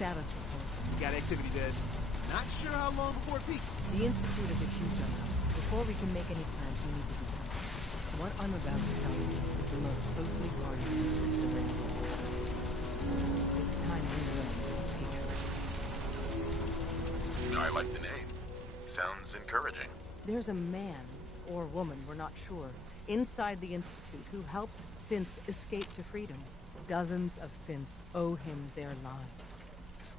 Status report. We got activity, Des. Not sure how long before it peaks. The Institute is a huge unknown. Before we can make any plans, we need to do something. What I'm about to tell you is the most closely guarded secret the Rainbow has. It's time we learn Patriot. I like the name. Sounds encouraging. There's a man, or woman, we're not sure, inside the Institute who helps synths escape to freedom. Dozens of synths owe him their lives.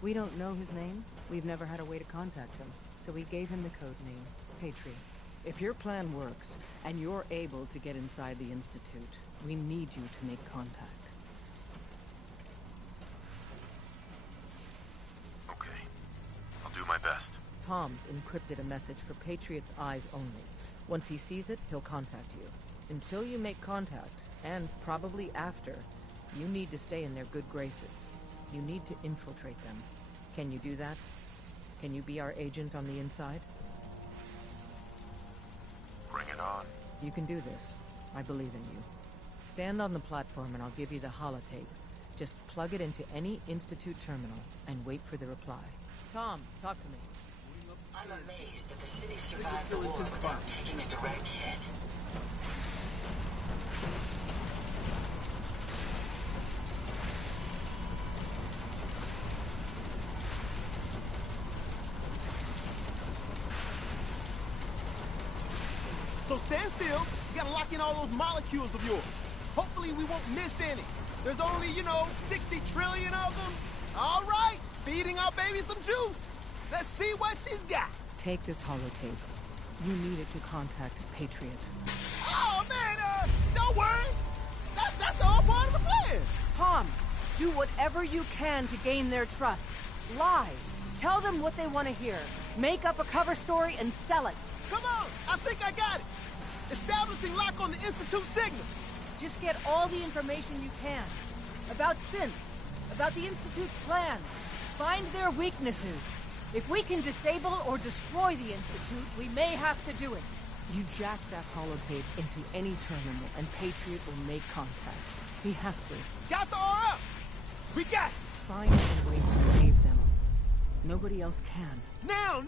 We don't know his name. We've never had a way to contact him. So we gave him the code name, Patriot. If your plan works, and you're able to get inside the Institute, we need you to make contact. Okay. I'll do my best. Tom's encrypted a message for Patriot's eyes only. Once he sees it, he'll contact you. Until you make contact, and probably after, you need to stay in their good graces. You need to infiltrate them. Can you do that? Can you be our agent on the inside? Bring it on. You can do this. I believe in you. Stand on the platform and I'll give you the holotape. Just plug it into any Institute terminal and wait for the reply. Tom, talk to me. I'm amazed that the city survived the war without taking a direct hit. So stand still. You gotta lock in all those molecules of yours. Hopefully we won't miss any. There's only, 60 trillion of them. All right, feeding our baby some juice. Let's see what she's got. Take this holotape. You need it to contact Patriot. Oh, man, don't worry. That's all part of the plan. Tom, do whatever you can to gain their trust. Lie. Tell them what they want to hear. Make up a cover story and sell it. Come on, I think I got it. Establishing lock on the Institute signal. Just get all the information you can. About synths. About the Institute's plans. Find their weaknesses. If we can disable or destroy the Institute, we may have to do it. You jack that holotape into any terminal and Patriot will make contact. He has to. Got the R up. We got it. Find a way to save them. Nobody else can. Now.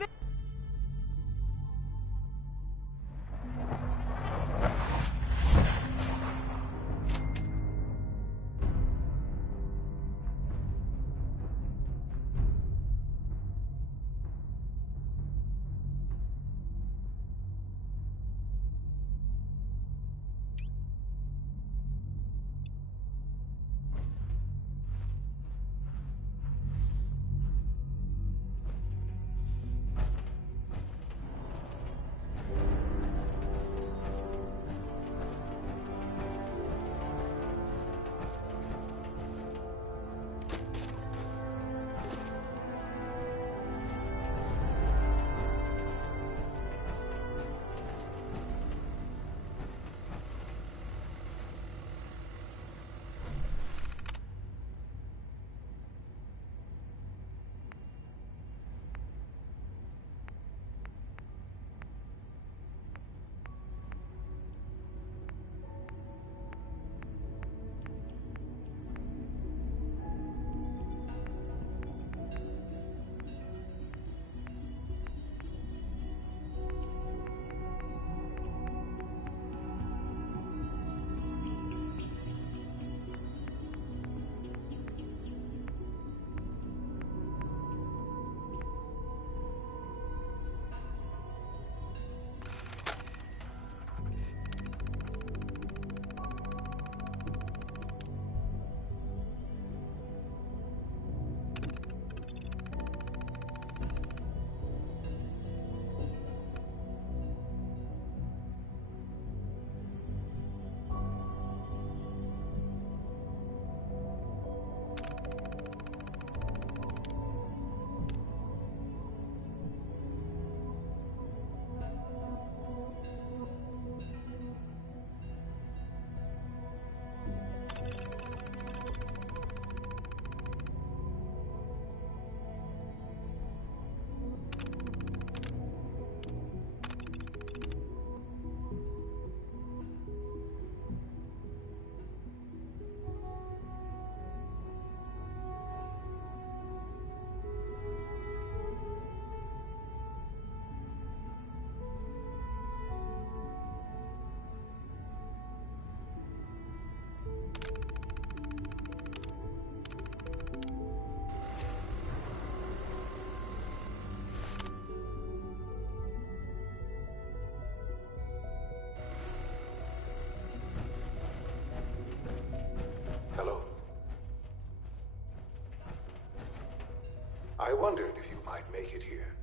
I wondered if you might make it here.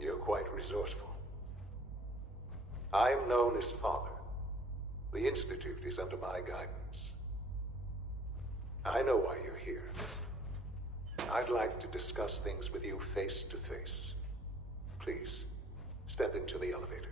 You're quite resourceful. I am known as Father. The Institute is under my guidance. I know why you're here. I'd like to discuss things with you face to face. Please, step into the elevator.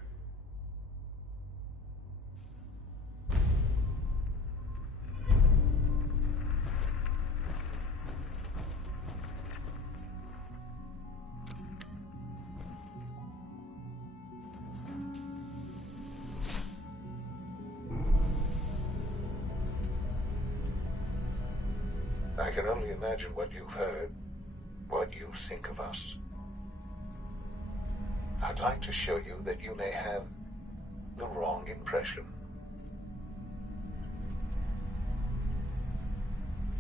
I can only imagine what you've heard, what you think of us. I'd like to show you that you may have the wrong impression.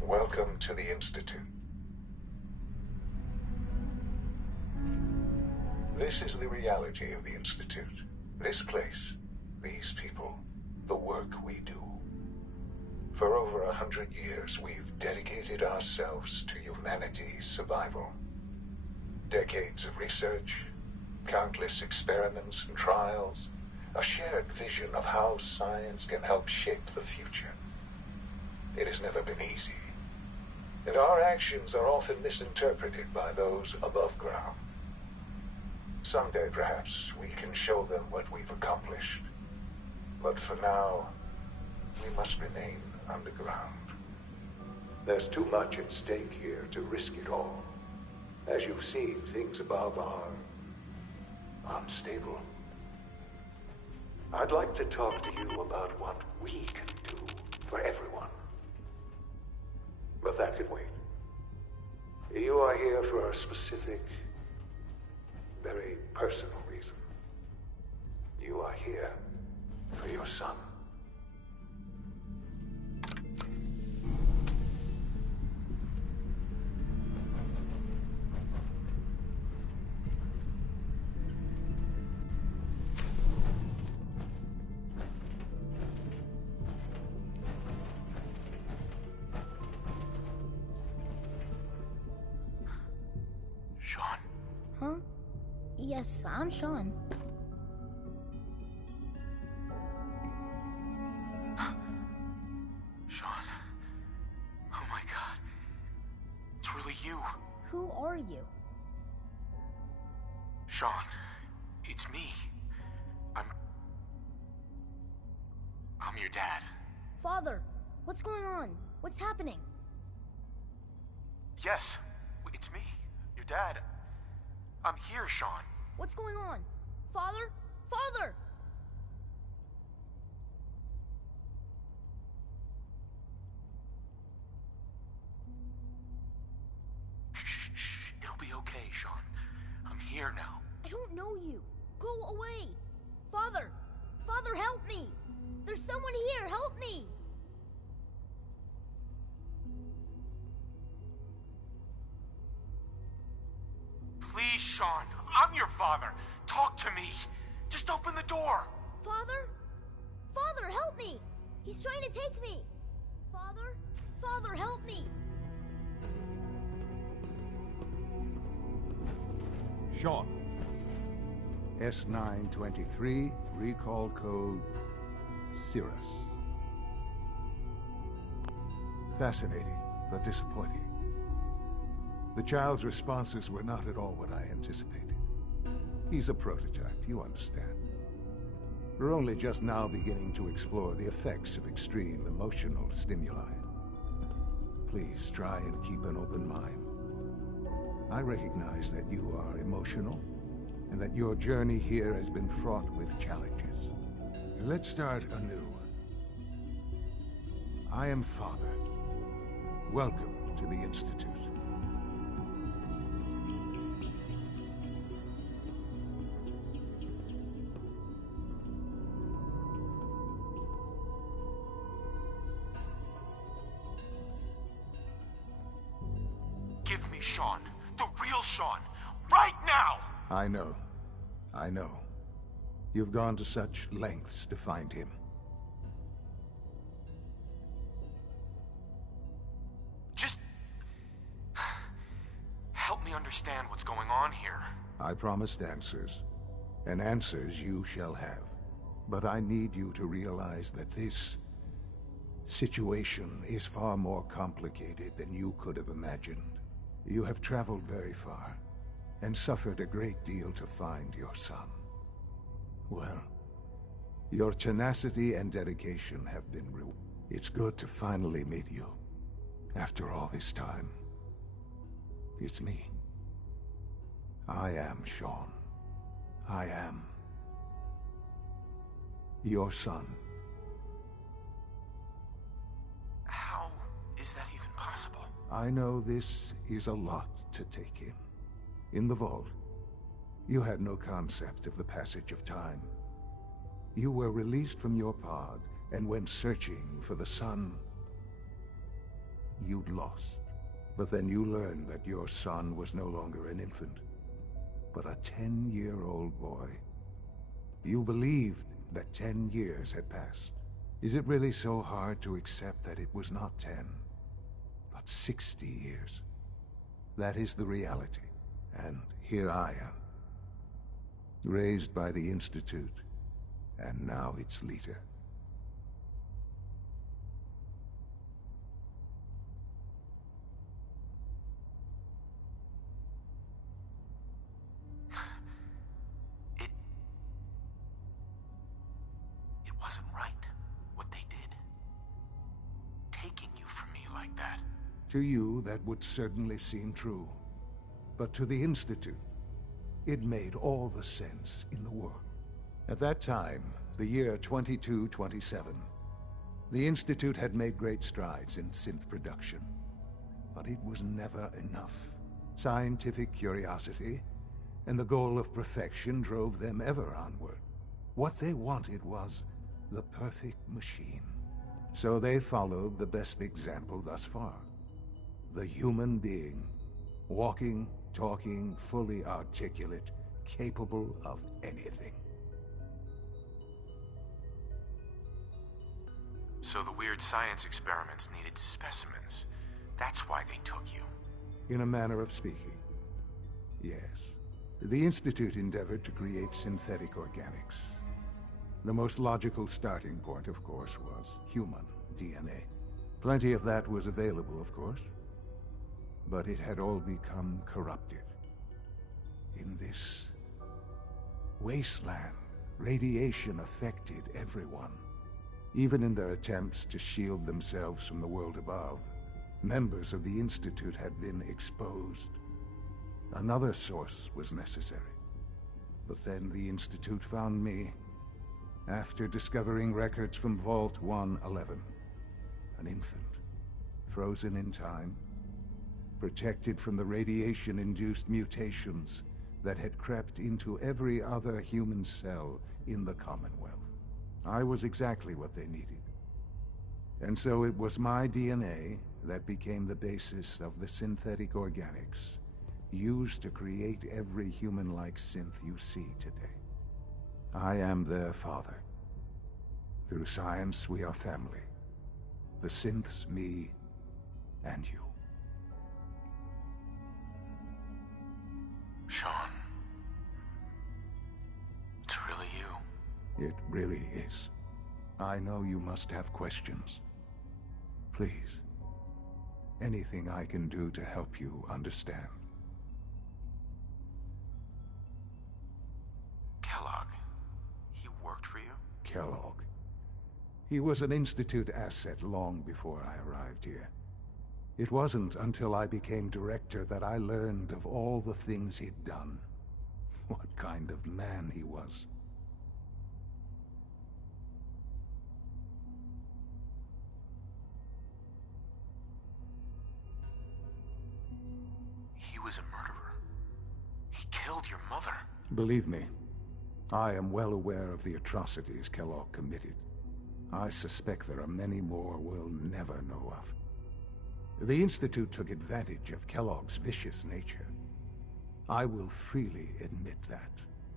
Welcome to the Institute. This is the reality of the Institute. This place, these people, the work we do. For over 100 years, we've dedicated ourselves to humanity's survival. Decades of research, countless experiments and trials, a shared vision of how science can help shape the future. It has never been easy, and our actions are often misinterpreted by those above ground. Someday, perhaps, we can show them what we've accomplished. But for now, we must remain underground. There's too much at stake here to risk it all. As you've seen, things above are unstable. I'd like to talk to you about what we can do for everyone. But that can wait. You are here for a specific, very personal reason. You are here for your son. Sean? Huh? Yes, I'm Sean. Sean. Oh my god. It's really you. Who are you? Sean. It's me. I'm your dad. Father, what's going on? What's happening? Yes, it's me. Your dad. I'm here, Sean. What's going on? Father? Father! Shh. It'll be okay, Sean. I'm here now. I don't know you. Go away. Father! Father, help me! There's someone here, help me! Please, Sean. I'm your father. Talk to me. Just open the door. Father? Father, help me! He's trying to take me! Father? Father, help me! Sean. S923, recall code Cirrus. Fascinating, but disappointing. The child's responses were not at all what I anticipated. He's a prototype, you understand. We're only just now beginning to explore the effects of extreme emotional stimuli. Please try and keep an open mind. I recognize that you are emotional, and that your journey here has been fraught with challenges. Let's start anew. I am Father. Welcome to the Institute. Give me Sean. The real Sean. Right now! I know. I know. You've gone to such lengths to find him. Just... help me me understand what's going on here. I promised answers, and answers you shall have. But I need you to realize that this situation is far more complicated than you could have imagined. You have traveled very far, and suffered a great deal to find your son. Well, your tenacity and dedication have been rewarded. It's good to finally meet you. After all this time, it's me. I am Shaun. I am your son. How is that even possible? I know this is a lot to take in. In the vault, you had no concept of the passage of time. You were released from your pod and went searching for the son you'd lost. But then you learned that your son was no longer an infant, but a 10-year-old boy. You believed that 10 years had passed. Is it really so hard to accept that it was not 10, but 60 years? That is the reality. And here I am, raised by the Institute, and now its leader. It wasn't right, what they did. Taking you from me like that. To you, that would certainly seem true. But to the Institute, it made all the sense in the world. At that time, the year 2227, the Institute had made great strides in synth production. But it was never enough. Scientific curiosity and the goal of perfection drove them ever onward. What they wanted was the perfect machine. So they followed the best example thus far. The human being, walking, talking, fully articulate, capable of anything. So the weird science experiments needed specimens. That's why they took you. In a manner of speaking, yes. The Institute endeavored to create synthetic organics. The most logical starting point, of course, was human DNA. Plenty of that was available, of course. But it had all become corrupted. In this wasteland, radiation affected everyone. Even in their attempts to shield themselves from the world above, members of the Institute had been exposed. Another source was necessary. But then the Institute found me, after discovering records from Vault 111. An infant, frozen in time, protected from the radiation-induced mutations that had crept into every other human cell in the Commonwealth. I was exactly what they needed. And so it was my DNA that became the basis of the synthetic organics used to create every human-like synth you see today. I am their father. Through science, we are family. The synths, me, and you. Shaun. It's really you. It really is. I know you must have questions. Please. Anything I can do to help you understand. Kellogg. He worked for you? Kellogg. He was an Institute asset long before I arrived here. It wasn't until I became director that I learned of all the things he'd done. What kind of man he was. He was a murderer. He killed your mother. Believe me, I am well aware of the atrocities Kellogg committed. I suspect there are many more we'll never know of. The Institute took advantage of Kellogg's vicious nature. I will freely admit that.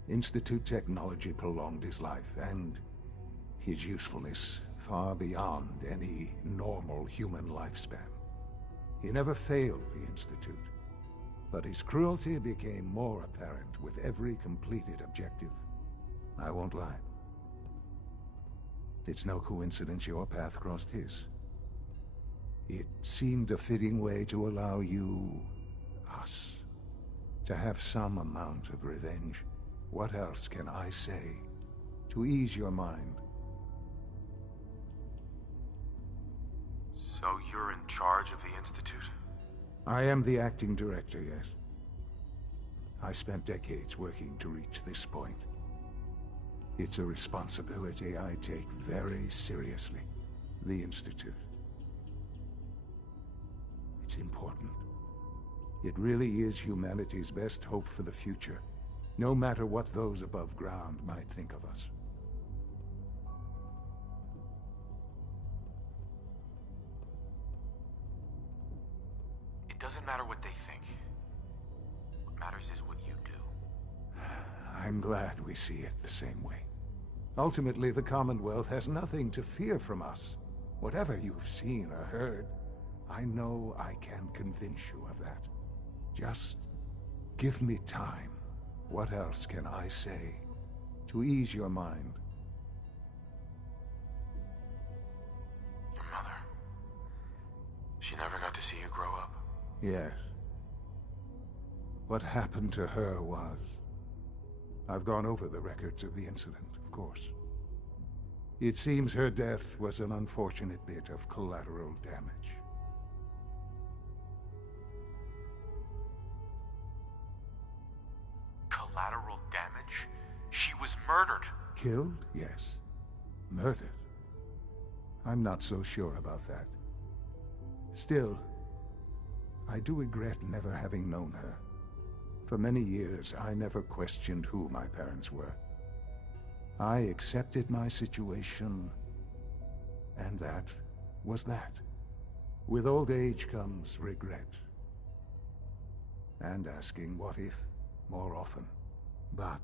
Institute technology prolonged his life, and his usefulness far beyond any normal human lifespan. He never failed the Institute. But his cruelty became more apparent with every completed objective. I won't lie. It's no coincidence your path crossed his. It seemed a fitting way to allow you, us, to have some amount of revenge. What else can I say to ease your mind? So you're in charge of the Institute? I am the acting director, yes. I spent decades working to reach this point. It's a responsibility I take very seriously. The Institute. It's important. It really is humanity's best hope for the future, no matter what those above ground might think of us. It doesn't matter what they think. What matters is what you do. I'm glad we see it the same way. Ultimately, the Commonwealth has nothing to fear from us. Whatever you've seen or heard, I know I can convince you of that. Just give me time. What else can I say to ease your mind? Your mother. She never got to see you grow up. Yes. What happened to her was... I've gone over the records of the incident, of course. It seems her death was an unfortunate bit of collateral damage. Collateral damage? She was murdered. Killed? Yes. Murdered? I'm not so sure about that. Still, I do regret never having known her. For many years, I never questioned who my parents were. I accepted my situation, and that was that. With old age comes regret. And asking what if more often. But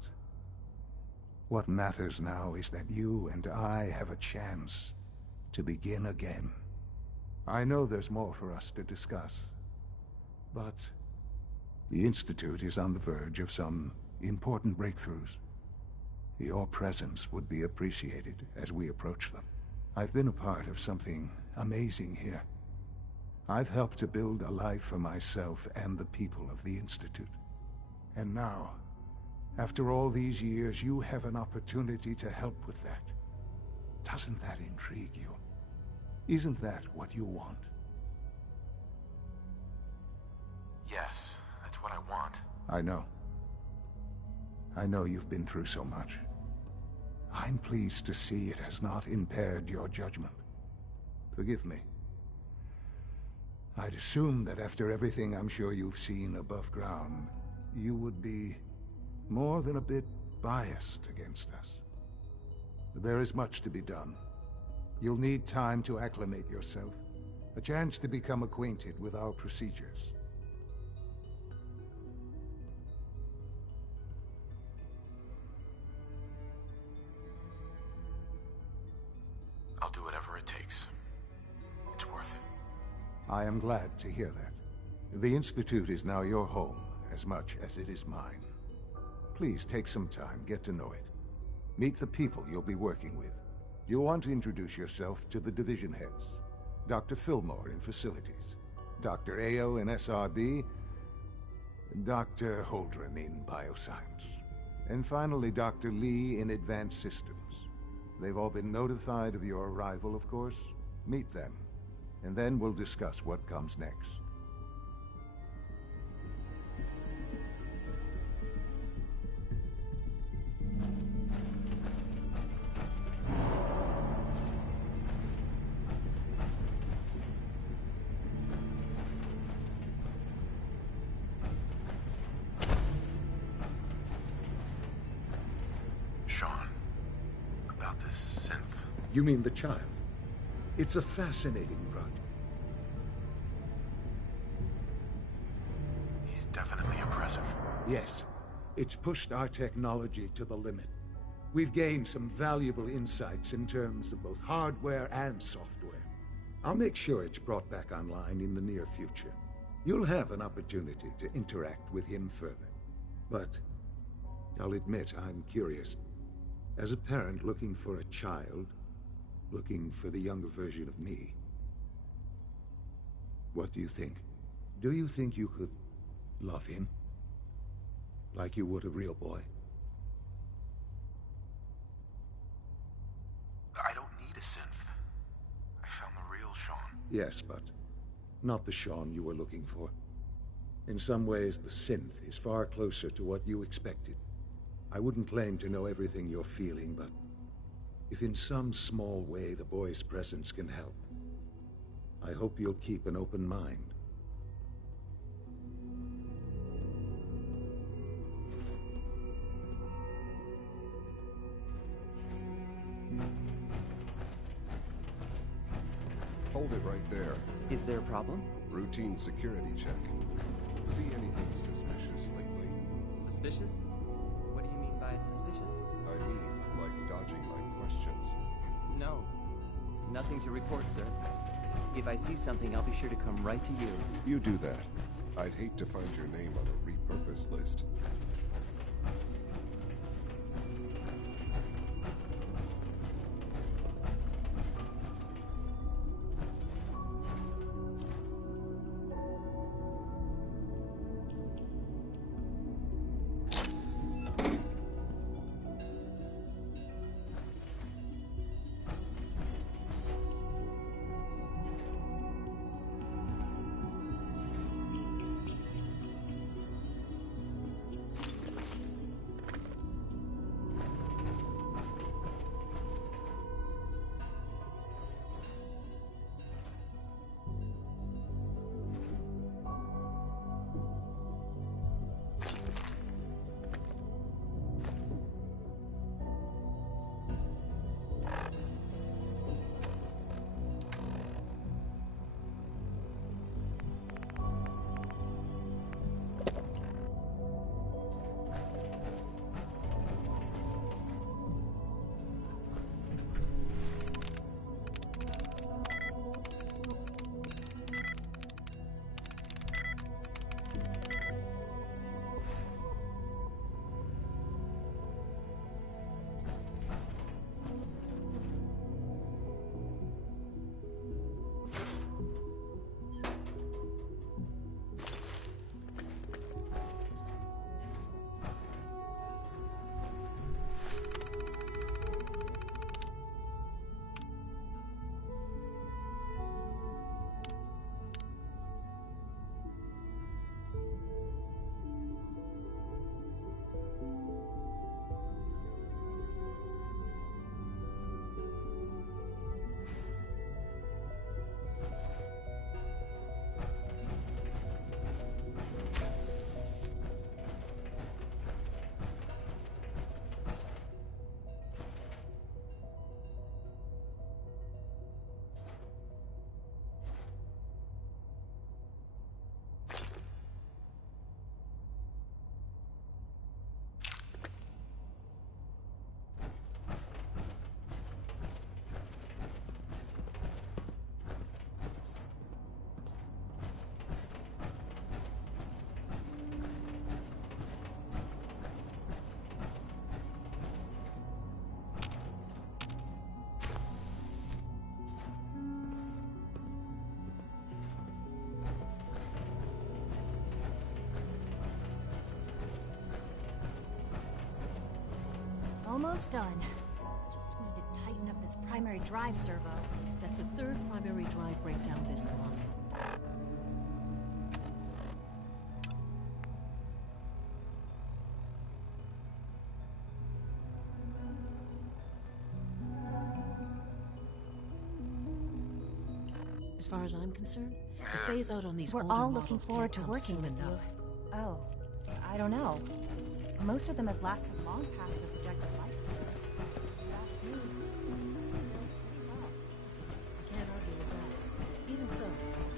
what matters now is that you and I have a chance to begin again. I know there's more for us to discuss, but the Institute is on the verge of some important breakthroughs. Your presence would be appreciated as we approach them. I've been a part of something amazing here. I've helped to build a life for myself and the people of the Institute. And now, after all these years, you have an opportunity to help with that. Doesn't that intrigue you? Isn't that what you want? Yes, that's what I want. I know. I know you've been through so much. I'm pleased to see it has not impaired your judgment. Forgive me. I'd assume that after everything I'm sure you've seen above ground, you would be more than a bit biased against us. There is much to be done. You'll need time to acclimate yourself, a chance to become acquainted with our procedures. I'll do whatever it takes. It's worth it. I am glad to hear that. The Institute is now your home as much as it is mine. Please take some time, get to know it. Meet the people you'll be working with. You'll want to introduce yourself to the division heads. Dr. Fillmore in Facilities, Dr. Ayo in SRB, Dr. Holdren in Bioscience, and finally Dr. Lee in Advanced Systems. They've all been notified of your arrival, of course. Meet them, and then we'll discuss what comes next. Sean, about this synth. You mean the child? It's a fascinating project. He's definitely impressive. Yes, it's pushed our technology to the limit. We've gained some valuable insights in terms of both hardware and software. I'll make sure it's brought back online in the near future. You'll have an opportunity to interact with him further. But I'll admit I'm curious. As a parent looking for a child, looking for the younger version of me, what do you think? Do you think you could love him? Like you would a real boy? I don't need a synth. I found the real Sean. Yes, but not the Sean you were looking for. In some ways, the synth is far closer to what you expected. I wouldn't claim to know everything you're feeling, but if in some small way the boy's presence can help, I hope you'll keep an open mind. Hold it right there. Is there a problem? Routine security check. See anything suspicious lately? Suspicious? What do you mean by suspicious? I mean, like dodging my questions. No. Nothing to report, sir. If I see something, I'll be sure to come right to you. You do that. I'd hate to find your name on a repurposed list. Almost done. Just need to tighten up this primary drive servo. That's the third primary drive breakdown this month. As far as I'm concerned, the phase out on these We're older all models looking forward to can't come working soon with you. enough. Oh, I don't know. Most of them have lasted long past their projected lifespans. That's me. I can't argue with that. Even so,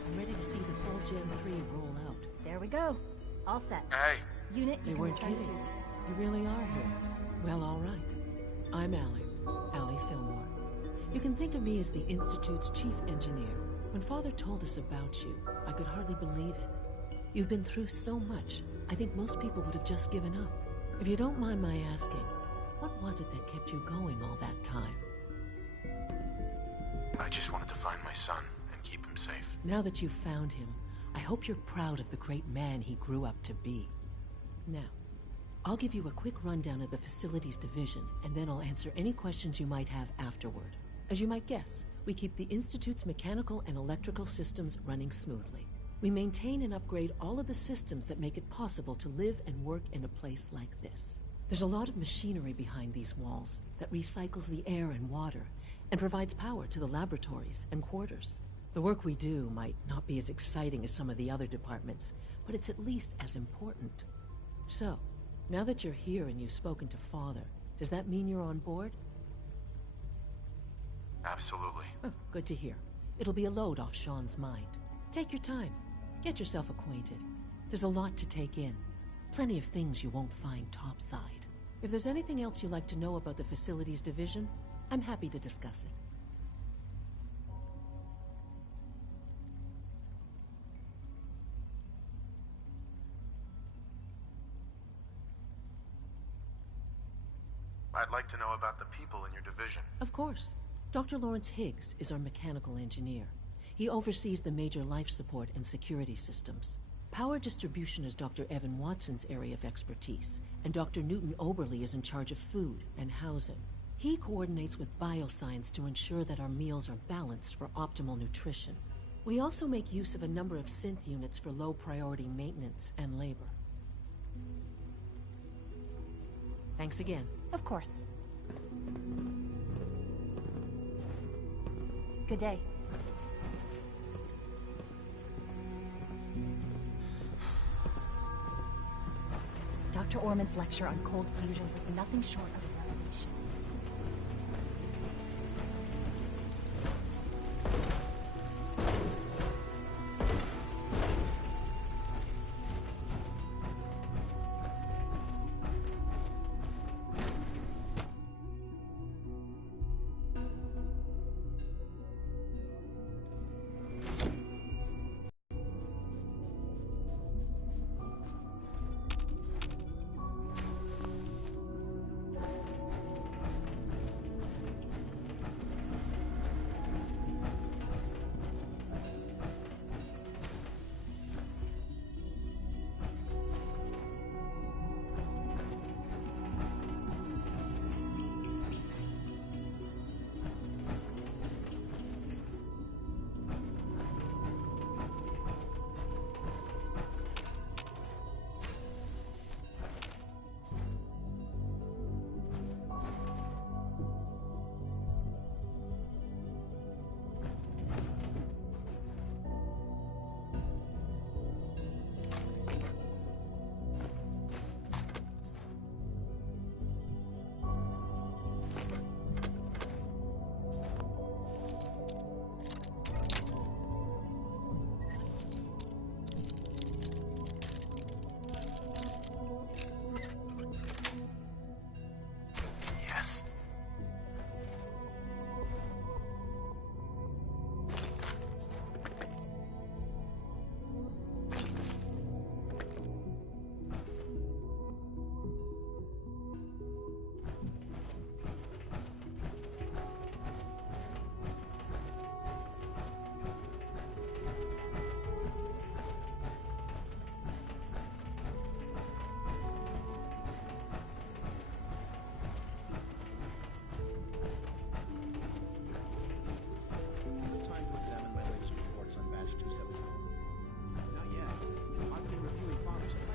I'm ready to see the full Gen 3 roll out. There we go. All set. Hey! Unit, you You can weren't return to kidding. duty. You really are here. Well, all right. I'm Allie Fillmore. You can think of me as the Institute's chief engineer. When Father told us about you, I could hardly believe it. You've been through so much, I think most people would have just given up. If you don't mind my asking, what was it that kept you going all that time? I just wanted to find my son and keep him safe. Now that you've found him, I hope you're proud of the great man he grew up to be. Now, I'll give you a quick rundown of the Facilities Division, and then I'll answer any questions you might have afterward. As you might guess, we keep the Institute's mechanical and electrical systems running smoothly. We maintain and upgrade all of the systems that make it possible to live and work in a place like this. There's a lot of machinery behind these walls that recycles the air and water and provides power to the laboratories and quarters. The work we do might not be as exciting as some of the other departments, but it's at least as important. So, now that you're here and you've spoken to Father, does that mean you're on board? Absolutely. Oh, good to hear. It'll be a load off Sean's mind. Take your time. Get yourself acquainted. There's a lot to take in. Plenty of things you won't find topside. If there's anything else you'd like to know about the Facilities Division, I'm happy to discuss it. I'd like to know about the people in your division. Of course. Dr. Lawrence Higgs is our mechanical engineer. He oversees the major life support and security systems. Power distribution is Dr. Evan Watson's area of expertise, and Dr. Newton Oberly is in charge of food and housing. He coordinates with bioscience to ensure that our meals are balanced for optimal nutrition. We also make use of a number of synth units for low-priority maintenance and labor. Thanks again. Of course. Good day. Dr. Orman's lecture on cold fusion was nothing short of a revelation.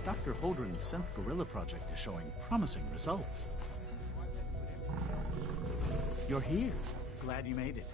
Dr. Holdren's Synth Gorilla project is showing promising results. You're here. Glad you made it.